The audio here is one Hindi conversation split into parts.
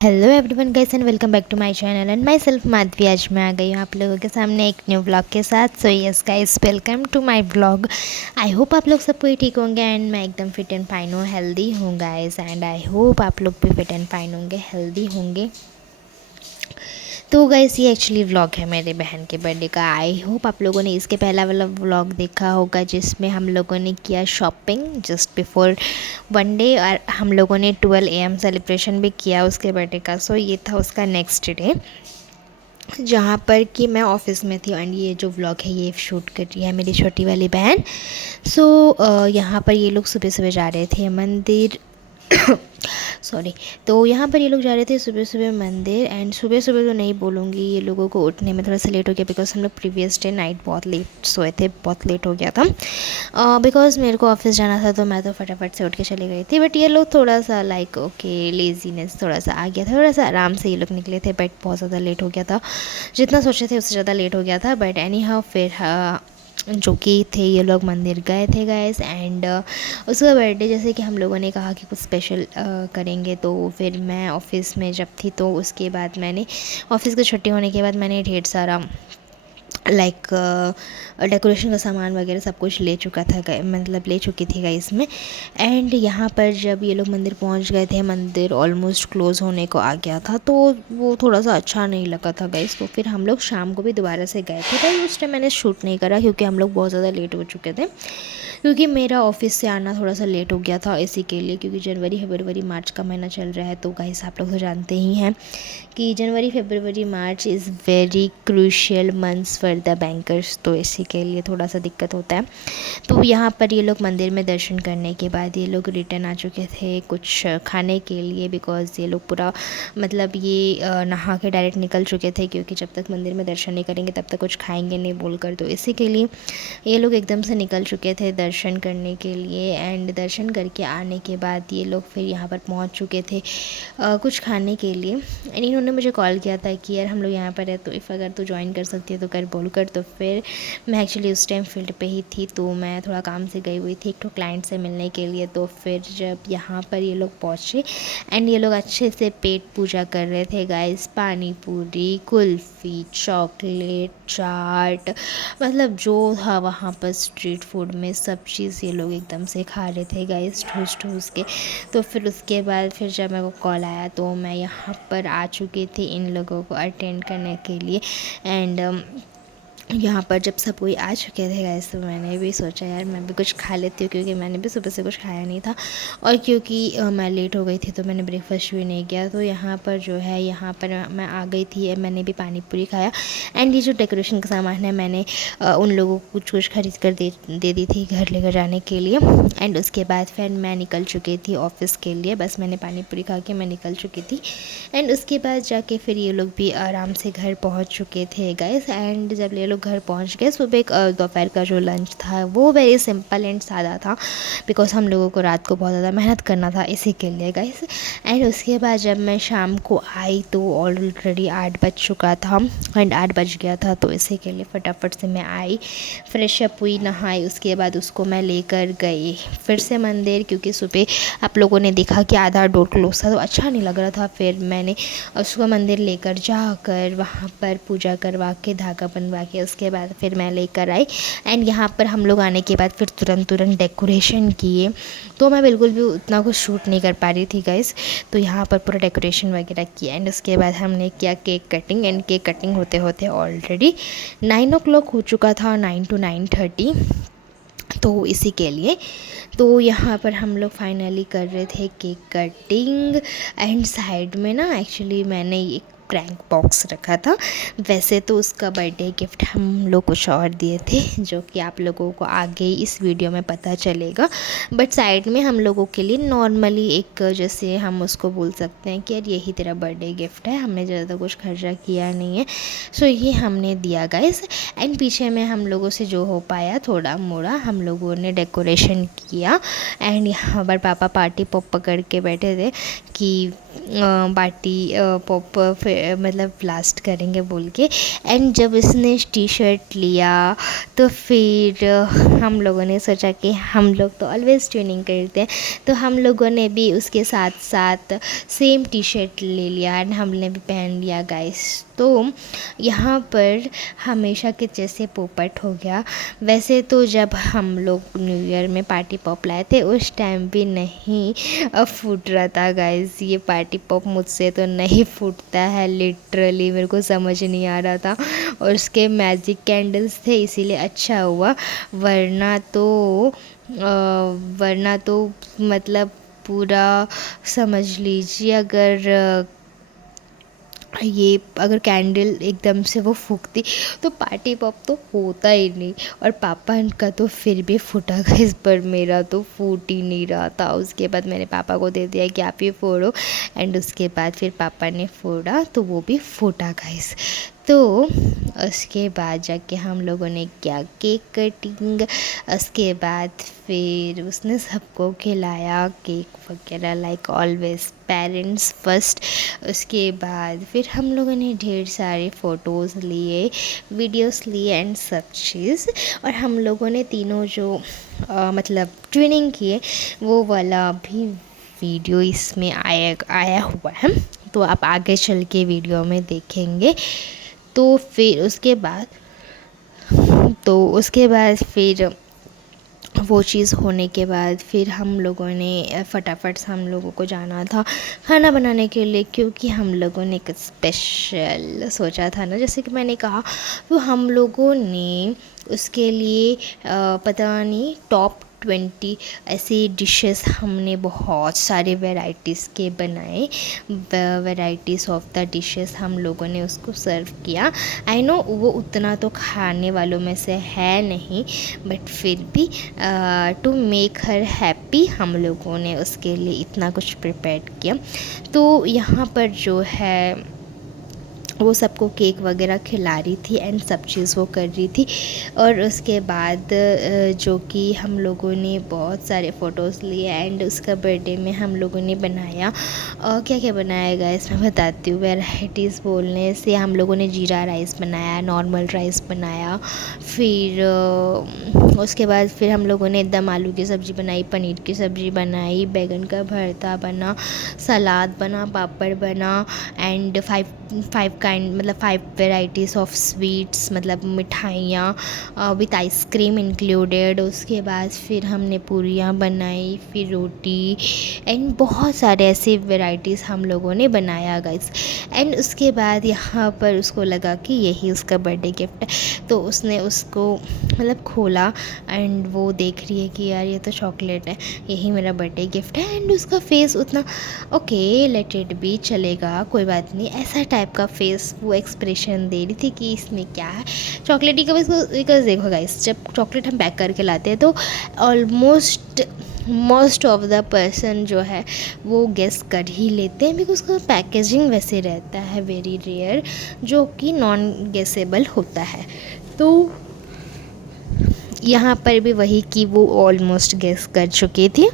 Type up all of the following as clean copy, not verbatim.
Hello everyone guys and welcome back to my channel and myself Madhavi. आज मैं आ गई हूँ आप लोगों के सामने एक न्यू व्लॉग के साथ। So yes guys, welcome to my vlog. I hope आप लोग सब कोई ठीक होंगे एंड मैं एकदम फिट एंड फाइन हूँ, हेल्दी हूँ गाइस। एंड आई होप आप लोग भी फिट एंड फाइन होंगे, हेल्दी होंगे। तो गाइस ये एक्चुअली व्लॉग है मेरे बहन के बर्थडे का। आई होप आप लोगों ने इसके पहला वाला व्लॉग देखा होगा जिसमें हम लोगों ने किया shopping just before one day, और हम लोगों ने 12 AM सेलिब्रेशन भी किया उसके बर्थडे का। सो ये था उसका नेक्स्ट डे जहाँ पर कि मैं ऑफिस में थी। एंड ये जो व्लॉग है ये शूट कर रही है मेरी छोटी वाली बहन। सो यहाँ पर ये लोग सुबह सुबह जा रहे थे मंदिर सॉरी। तो यहाँ पर ये लोग जा रहे थे सुबह सुबह मंदिर। एंड सुबह सुबह तो नहीं बोलूँगी, ये लोगों को उठने में थोड़ा सा लेट हो गया बिकॉज हम लोग प्रीवियस डे नाइट बहुत लेट सोए थे, बहुत लेट हो गया था। बिकॉज मेरे को ऑफिस जाना था तो मैं तो फटाफट से उठ के चली गई थी। बट ये लोग थोड़ा सा लाइक ओके लेजीनेस थोड़ा सा आ गया था, थोड़ा सा आराम से ये लोग निकले थे। बट बहुत ज़्यादा लेट हो गया था, जितना सोचे थे उससे ज़्यादा लेट हो गया था। बट एनी हाउ फिर जो कि थे ये लोग मंदिर गए थे गाइस। एंड उसका बर्थडे जैसे कि हम लोगों ने कहा कि कुछ स्पेशल करेंगे, तो फिर मैं ऑफिस में जब थी तो उसके बाद मैंने ऑफिस की छुट्टी होने के बाद मैंने ढेर सारा लाइक डेकोरेशन का सामान वगैरह सब कुछ ले चुका था, मतलब ले चुकी थी गाइस में। एंड यहाँ पर जब ये लोग मंदिर पहुँच गए थे, मंदिर ऑलमोस्ट क्लोज़ होने को आ गया था, तो वो थोड़ा सा अच्छा नहीं लगा था गाइस। तो फिर हम लोग शाम को भी दोबारा से गए थे। भाई उस टाइम मैंने शूट नहीं करा क्योंकि हम लोग बहुत ज़्यादा लेट हो चुके थे, क्योंकि मेरा ऑफिस से आना थोड़ा सा लेट हो गया था इसी के लिए। क्योंकि जनवरी फरवरी मार्च का महीना चल रहा है, तो गाइस आप लोग तो जानते ही हैं कि जनवरी फरवरी मार्च is very crucial months for the bankers, तो इसी के लिए थोड़ा सा दिक्कत होता है। तो यहाँ पर ये लोग मंदिर में दर्शन करने के बाद ये लोग रिटर्न आ चुके थे कुछ खाने के लिए, बिकॉज़ ये लोग पूरा मतलब ये नहा के डायरेक्ट निकल चुके थे, क्योंकि जब तक मंदिर में दर्शन नहीं करेंगे तब तक कुछ खाएंगे नहीं बोलकर। तो इसी के लिए ये लोग एकदम से निकल चुके थे दर्शन करने के लिए। एंड दर्शन करके आने के बाद ये लोग फिर यहाँ पर पहुँच चुके थे कुछ खाने के लिए। एंड इन्होंने मुझे कॉल किया था कि यार हम लोग यहाँ पर है, तो इफ़ अगर तू ज्वाइन कर सकती है तो कर बोल कर। तो फिर मैं एक्चुअली उस टाइम फील्ड पे ही थी, तो मैं थोड़ा काम से गई हुई थी एक तो क्लाइंट से मिलने के लिए। तो फिर जब यहाँ पर ये लोग पहुँचे एंड ये लोग अच्छे से पेट पूजा कर रहे थे गाइस। पानी पूरी, कुल्फ़ी, चॉकलेट, चाट, मतलब जो था वहाँ पर स्ट्रीट फूड में सब चीज़ ये लोग एकदम से खा रहे थे गाइस, ठूस ठूस के। तो फिर उसके बाद फिर जब मेरे को कॉल आया तो मैं यहाँ पर आ चुकी थी इन लोगों को अटेंड करने के लिए। एंड यहाँ पर जब सब कोई आ चुके थे गाइस, तो मैंने भी सोचा यार मैं भी कुछ खा लेती हूँ, क्योंकि मैंने भी सुबह से कुछ खाया नहीं था। और क्योंकि मैं लेट हो गई थी तो मैंने ब्रेकफास्ट भी नहीं किया। तो यहाँ पर जो है यहाँ पर मैं आ गई थी, मैंने भी पानी पूरी खाया। एंड ये जो डेकोरेशन का सामान है मैंने उन लोगों को कुछ कुछ खरीद कर दे दी थी घर लेकर जाने के लिए। एंड उसके बाद फिर मैं निकल चुकी थी ऑफिस के लिए, बस मैंने पानी पूरी खा के मैं निकल चुकी थी। एंड उसके बाद जाके फिर ये लोग भी आराम से घर पहुँच चुके थे गाइस। एंड जब ये लोग घर पहुंच गए, सुबह दोपहर का जो लंच था वो वेरी सिंपल एंड सादा था, बिकॉज हम लोगों को रात को बहुत ज़्यादा मेहनत करना था इसी के लिए गाइस। एंड उसके बाद जब मैं शाम को आई तो ऑलरेडी 8 बज चुका था एंड 8 बज गया था। तो इसी के लिए फटाफट से मैं आई, फ्रेश अप हुई, नहाई, उसके बाद उसको मैं लेकर गई फिर से मंदिर, क्योंकि सुबह आप लोगों ने देखा कि आधा डोर क्लोज था तो अच्छा नहीं लग रहा था। फिर मैंने उसको मंदिर लेकर जाकर वहाँ पर पूजा करवा के धागा बनवा के उसके बाद फिर मैं लेकर आई। एंड यहाँ पर हम लोग आने के बाद फिर तुरंत डेकोरेशन किए, तो मैं बिल्कुल भी उतना कुछ शूट नहीं कर पा रही थी गाइस। तो यहाँ पर पूरा डेकोरेशन वगैरह किया। एंड उसके बाद हमने किया cake cutting. And cake cutting होते होते ऑलरेडी 9 o'clock हो चुका था, 9 to 9:30। तो इसी के लिए तो यहाँ पर हम लोग फाइनली कर रहे थे केक कटिंग। एंड साइड में ना एक्चुअली मैंने एक क्रैंक बॉक्स रखा था। वैसे तो उसका बर्थडे गिफ्ट हम लोग कुछ और दिए थे, जो कि आप लोगों को आगे इस वीडियो में पता चलेगा। बट साइड में हम लोगों के लिए नॉर्मली एक, जैसे हम उसको बोल सकते हैं कि यार यही तेरा बर्थडे गिफ्ट है, हमने ज़्यादा कुछ खर्चा किया नहीं है, सो ये हमने दिया गाइस। एंड पीछे में हम लोगों से जो हो पाया थोड़ा मोड़ा हम लोगों ने डेकोरेशन किया। एंड यहाँ पर पापा पार्टी पॉप पकड़ के बैठे थे कि बाटी पॉप मतलब ब्लास्ट करेंगे बोल के। एंड जब उसने टी शर्ट लिया तो फिर हम लोगों ने सोचा कि हम लोग तो ऑलवेज़ ट्यूनिंग करते हैं, तो हम लोगों ने भी उसके साथ साथ सेम टी शर्ट ले लिया एंड हमने भी पहन लिया गाइस। तो यहाँ पर हमेशा के जैसे पोपट हो गया। वैसे तो जब हम लोग न्यू ईयर में पार्टी पॉप लाए थे उस टाइम भी नहीं फूट रहा था गाइस। ये पार्टी पॉप मुझसे तो नहीं फूटता है, लिटरली मेरे को समझ नहीं आ रहा था। और उसके मैजिक कैंडल्स थे इसीलिए अच्छा हुआ, वरना तो मतलब पूरा समझ लीजिए अगर कैंडल एकदम से वो फूकती तो पार्टी पॉप तो होता ही नहीं। और पापा का तो फिर भी फूटा गाइस, पर मेरा तो फूट ही नहीं रहा था। उसके बाद मैंने पापा को दे दिया कि आप ही फोड़ो, एंड उसके बाद फिर पापा ने फोड़ा तो वो भी फूटा गाइस। तो उसके बाद जाके हम लोगों ने किया केक कटिंग। उसके बाद फिर उसने सबको खिलाया केक वगैरह, लाइक ऑलवेज पेरेंट्स फर्स्ट। उसके बाद फिर हम लोगों ने ढेर सारे फ़ोटोज़ लिए, वीडियोस लिए एंड सब चीज़। और हम लोगों ने तीनों जो मतलब ट्विनिंग किए वो वाला भी वीडियो इसमें आया हुआ है, तो आप आगे चल के वीडियो में देखेंगे। तो फिर उसके बाद फिर वो चीज़ होने के बाद फिर हम लोगों ने फटाफट से हम लोगों को जाना था खाना बनाने के लिए, क्योंकि हम लोगों ने एक स्पेशल सोचा था ना, जैसे कि मैंने कहा। तो हम लोगों ने उसके लिए पता नहीं टॉप 20 ऐसी डिशेस हमने बहुत सारे वैराइटीज़ के बनाए। वैराइटीज़ ऑफ द डिशेस हम लोगों ने उसको सर्व किया। आई नो वो उतना तो खाने वालों में से है नहीं, बट फिर भी टू मेक हर हैप्पी हम लोगों ने उसके लिए इतना कुछ प्रिपेयर किया। तो यहाँ पर जो है वो सबको केक वगैरह खिला रही थी एंड सब चीज़ वो कर रही थी। और उसके बाद जो कि हम लोगों ने बहुत सारे फ़ोटोज़ लिए एंड उसका बर्थडे में हम लोगों ने बनाया क्या क्या बनाया गाइस मैं बताती हूँ। वैराइटीज़ बोलने से हम लोगों ने जीरा राइस बनाया, नॉर्मल राइस बनाया, फिर उसके बाद फिर हम लोगों ने दम आलू की सब्ज़ी बनाई, पनीर की सब्ज़ी बनाई, बैगन का भरता बना, सलाद बना, पापड़ बना एंड 5 वेराइटीज़ ऑफ स्वीट्स मतलब मिठाइयाँ विथ आइसक्रीम इंक्लूडेड। उसके बाद फिर हमने पूरियाँ बनाई, फिर रोटी एंड बहुत सारे ऐसे वेराइटीज़ हम लोगों ने बनाया गाइस। एंड उसके बाद यहाँ पर उसको लगा कि यही उसका बर्थडे गिफ्ट है, तो उसने उसको मतलब खोला एंड वो देख रही है कि यार ये तो चॉकलेट है, यही मेरा बर्थडे गिफ्ट है। एंड उसका फेस उतना ओके लेट इट बी, चलेगा कोई बात नहीं, ऐसा टाइप का फेस वो एक्सप्रेशन दे रही थी कि इसमें क्या है चॉकलेटी का। बिकॉज देखो गाइस, जब चॉकलेट हम पैक करके लाते हैं तो मोस्ट ऑफ द पर्सन जो है वो गेस कर ही लेते हैं, बिकॉज उसका पैकेजिंग वैसे रहता है वेरी रेयर, जो कि नॉन गेसेबल होता है। तो यहाँ पर भी वही कि वो ऑलमोस्ट गेस कर चुकी थी,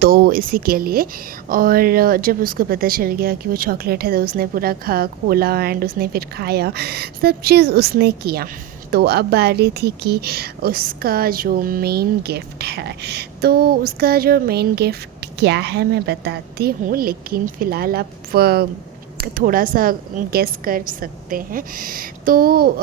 तो इसी के लिए। और जब उसको पता चल गया कि वो चॉकलेट है तो उसने पूरा खोला एंड उसने फिर खाया, सब चीज़ उसने किया। तो अब बारी थी कि उसका जो मेन गिफ्ट है, तो उसका जो मेन गिफ्ट क्या है मैं बताती हूँ, लेकिन फ़िलहाल आप थोड़ा सा गेस कर सकते हैं। तो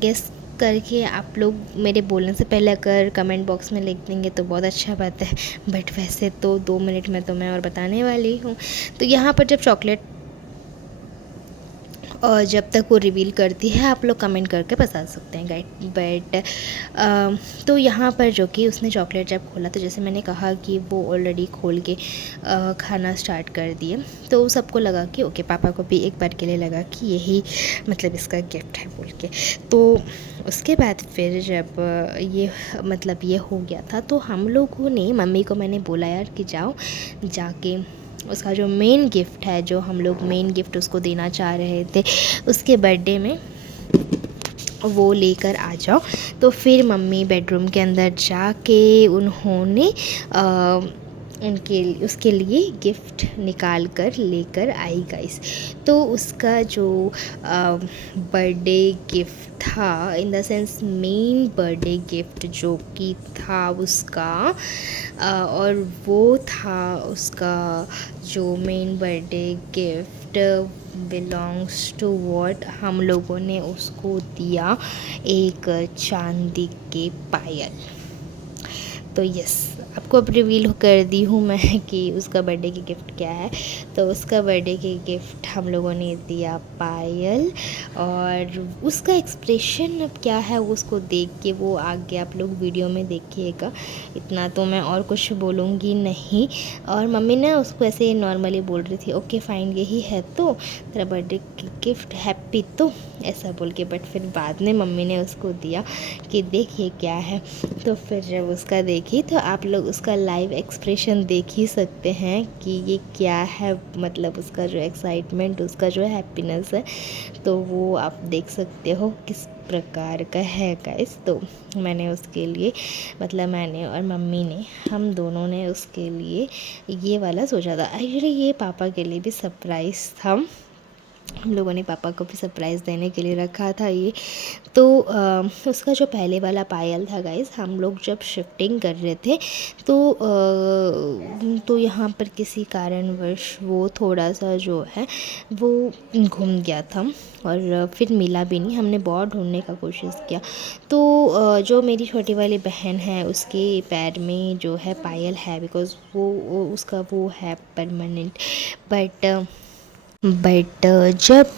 गेस करके आप लोग मेरे बोलने से पहले अगर कमेंट बॉक्स में लिख देंगे तो बहुत अच्छा बात है, बट वैसे तो 2 मिनट में तो मैं और बताने वाली हूँ। तो यहाँ पर जब चॉकलेट और जब तक वो रिवील करती है आप लोग कमेंट करके बता सकते हैं गाइड। बट तो यहाँ पर जो कि उसने चॉकलेट जब खोला, तो जैसे मैंने कहा कि वो ऑलरेडी खोल के खाना स्टार्ट कर दिए, तो सबको लगा कि ओके, पापा को भी एक बार के लिए लगा कि यही मतलब इसका गिफ्ट है बोल के। तो उसके बाद फिर जब ये हो गया था, तो हम लोगों ने मम्मी को मैंने बोला यार कि जाओ जाके उसका जो मेन गिफ्ट है, जो हम लोग मेन गिफ्ट उसको देना चाह रहे थे उसके बर्थडे में, वो लेकर आ जाओ। तो फिर मम्मी बेडरूम के अंदर जाके उन्होंने उनके उसके लिए गिफ्ट निकाल कर लेकर आई गाइस। तो उसका जो बर्थडे गिफ्ट था, in the sense main birthday gift जो कि था उसका, और वो था उसका जो main birthday gift belongs to what, हम लोगों ने उसको दिया एक चांदी के पायल। तो यस, आपको अब रिवील कर दी हूँ मैं कि उसका बर्थडे की गिफ्ट क्या है। तो उसका बर्थडे की गिफ्ट हम लोगों ने दिया पायल, और उसका एक्सप्रेशन अब क्या है वो उसको देख के वो आगे आप लोग वीडियो में देखिएगा। इतना तो मैं और कुछ बोलूँगी नहीं। और मम्मी ने उसको ऐसे नॉर्मली बोल रही थी, ओके फाइन यही है तो तेरा बर्थडे की गिफ्ट, हैप्पी तो, ऐसा बोल के। बट फिर बाद में मम्मी ने उसको दिया कि देखिए क्या है। तो फिर जब उसका देखी तो आप लोग उसका लाइव एक्सप्रेशन देख ही सकते हैं कि ये क्या है, मतलब उसका जो एक्साइटमेंट, उसका जो हैप्पीनेस है, तो वो आप देख सकते हो किस प्रकार का है गाइस। तो मैंने उसके लिए, मतलब मैंने और मम्मी ने, हम दोनों ने उसके लिए ये वाला सोचा था। एक्चुअली ये पापा के लिए भी सरप्राइज़ था, हम लोगों ने पापा को भी सरप्राइज़ देने के लिए रखा था ये। तो उसका जो पहले वाला पायल था गाइस, हम लोग जब शिफ्टिंग कर रहे थे तो यहाँ पर किसी कारणवश वो थोड़ा सा जो है वो घूम गया था, और फिर मिला भी नहीं। हमने बहुत ढूंढने का कोशिश किया। तो जो मेरी छोटी वाली बहन है उसके पैर में जो है पायल है, बिकॉज़ वो उसका वो है परमानेंट। बट जब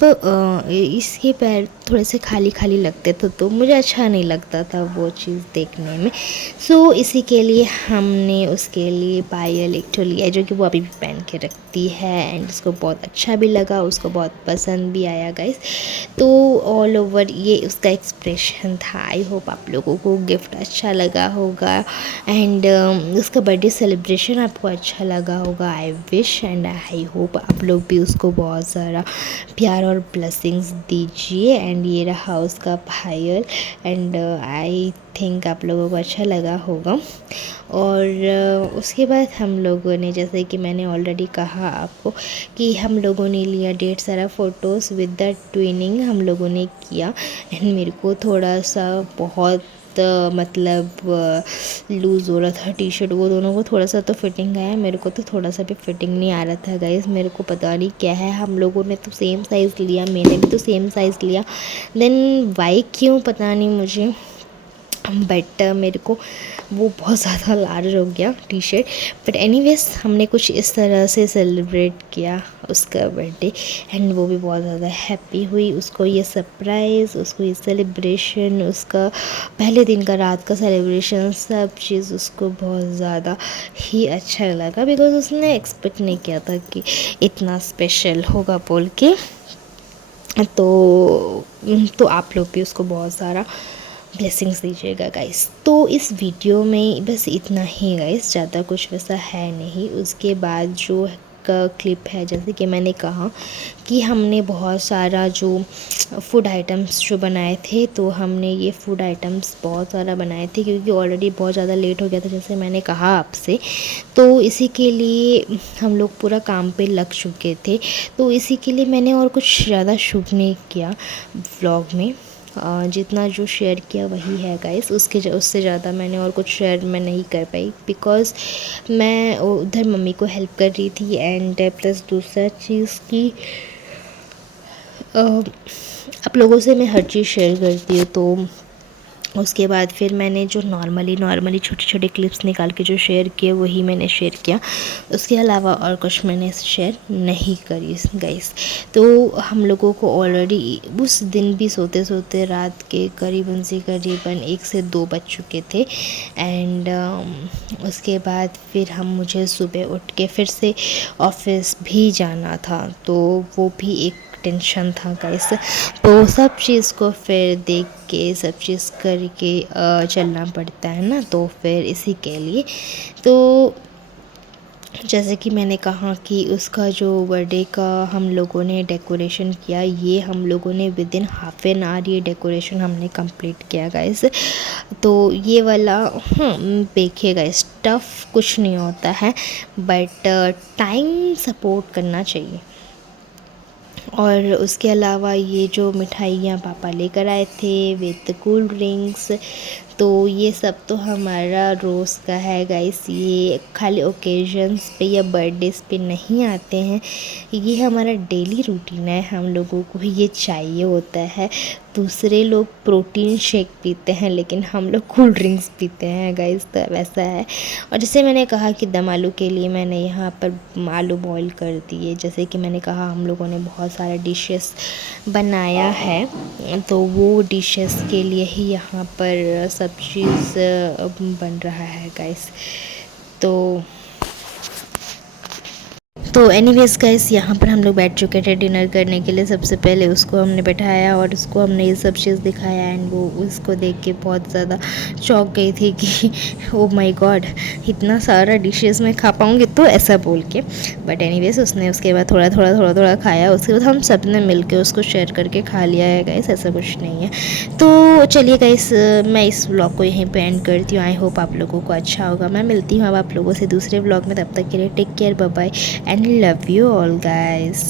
इसके पैर थोड़े से खाली खाली लगते थे तो मुझे अच्छा नहीं लगता था वो चीज़ देखने में। सो इसी के लिए हमने उसके लिए पायल एक ठो लिया, जो कि वो अभी भी पहन के रखती है, एंड उसको बहुत अच्छा भी लगा, उसको बहुत पसंद भी आया गाइस। तो ऑल ओवर ये उसका एक्सप्रेशन था। आई होप आप लोगों को गिफ्ट अच्छा लगा होगा, एंड उसका बर्थडे सेलिब्रेशन आपको अच्छा लगा होगा। I wish and I hope आप लोग भी उसको बहुत सारा प्यार और ब्लेसिंग्स दीजिए। एंड ये रहा उसका पायल, एंड आई थिंक आप लोगों को अच्छा लगा होगा। और उसके बाद हम लोगों ने, जैसे कि मैंने ऑलरेडी कहा आपको, कि हम लोगों ने लिया ढेर सारा फ़ोटोज़ विद द ट्विनिंग हम लोगों ने किया। एंड मेरे को थोड़ा सा बहुत मतलब लूज़ हो रहा था टी शर्ट, वो दोनों को थोड़ा सा तो फिटिंग आया, मेरे को तो थोड़ा सा भी फिटिंग नहीं आ रहा था गाइस। मेरे को पता नहीं क्या है, हम लोगों ने तो सेम साइज़ लिया, मैंने भी तो सेम साइज़ लिया, देन वाई क्यों पता नहीं मुझे, बट मेरे को वो बहुत ज़्यादा लार्ज हो गया टी शर्ट। बट एनीवेज हमने कुछ इस तरह से सेलिब्रेट किया उसका बर्थडे, एंड वो भी बहुत ज़्यादा हैप्पी हुई। उसको ये सरप्राइज़, उसको ये सेलिब्रेशन, उसका पहले दिन का रात का सेलिब्रेशन, सब चीज़ उसको बहुत ज़्यादा ही अच्छा लगा, बिकॉज़ उसने एक्सपेक्ट नहीं किया था कि इतना स्पेशल होगा बोल के। तो आप लोग भी उसको बहुत सारा ब्लेसिंग्स दीजिएगा गाइस। तो इस वीडियो में बस इतना ही गाइस, ज़्यादा कुछ वैसा है नहीं। उसके बाद जो का क्लिप है, जैसे कि मैंने कहा कि हमने बहुत सारा जो फूड आइटम्स जो बनाए थे, तो हमने ये फूड आइटम्स बहुत सारा बनाए थे क्योंकि ऑलरेडी बहुत ज़्यादा लेट हो गया था, जैसे मैंने कहा आपसे। तो इसी के लिए हम लोग पूरा काम पे लग चुके थे, तो इसी के लिए मैंने और कुछ ज़्यादा शूट नहीं किया व्लॉग में। जितना जो शेयर किया वही है गाइस, उससे ज़्यादा मैंने और कुछ शेयर मैं नहीं कर पाई, बिकॉज़ मैं उधर मम्मी को हेल्प कर रही थी, एंड प्लस दूसरा चीज़ कि आप लोगों से मैं हर चीज़ शेयर करती हूँ। तो उसके बाद फिर मैंने जो नॉर्मली छोटे छोटे क्लिप्स निकाल के जो शेयर किए वही मैंने शेयर किया, उसके अलावा और कुछ मैंने शेयर नहीं करी गाइस। तो हम लोगों को ऑलरेडी उस दिन भी सोते सोते रात के करीबन 1 से 2 बज चुके थे, एंड उसके बाद फिर मुझे सुबह उठ के फिर से ऑफिस भी जाना था, तो वो भी एक टेंशन था गाइस। तो सब चीज़ को फिर देख के, सब चीज़ करके चलना पड़ता है ना, तो फिर इसी के लिए तो जैसे कि मैंने कहा कि उसका जो बर्थडे का हम लोगों ने डेकोरेशन किया, ये हम लोगों ने with in half an hour ये डेकोरेशन हमने कंप्लीट किया गाइस। तो ये वाला देखिए गाइस, टफ कुछ नहीं होता है, बट टाइम सपोर्ट करना चाहिए। और उसके अलावा ये जो मिठाइयाँ पापा लेकर आए थे विद कूल ड्रिंक्स, तो ये सब तो हमारा रोज़ का है गाइस। ये खाली ओकेजन्स पे या बर्थडेज़ पे नहीं आते हैं, ये हमारा डेली रूटीन है। हम लोगों को ये चाहिए होता है। दूसरे लोग प्रोटीन शेक पीते हैं, लेकिन हम लोग कूल ड्रिंक्स पीते हैं गाइस, तो वैसा है। और जैसे मैंने कहा कि दम आलू के लिए मैंने यहाँ पर आलू बॉईल कर दिए। जैसे कि मैंने कहा हम लोगों ने बहुत सारा डिशेस बनाया है, तो वो डिशेस के लिए ही यहाँ पर सब चीज़ बन रहा है गाइस। तो एनीवेज़ गाइस, यहाँ पर हम लोग बैठ चुके थे डिनर करने के लिए। सबसे पहले उसको हमने बैठाया और उसको हमने ये सब चीज़ दिखाया, एंड वो उसको देख के बहुत ज़्यादा चौंक गई थी कि ओ माय गॉड, इतना सारा डिशेस मैं खा पाऊँगी, तो ऐसा बोल के। बट एनीवेज़ उसने उसके बाद थोड़ा थोड़ा खाया। उसके बाद हम सब ने मिल के उसको शेयर करके खा लिया है गाइस, ऐसा कुछ नहीं है। तो चलिए गाइस, मैं इस व्लॉग को यहीं पे एंड करती हूँ। आई होप आप लोगों को अच्छा होगा। मैं मिलती हूँ अब आप लोगों से दूसरे व्लॉग में, तब तक के लिए take care, bye bye, and love you all guys।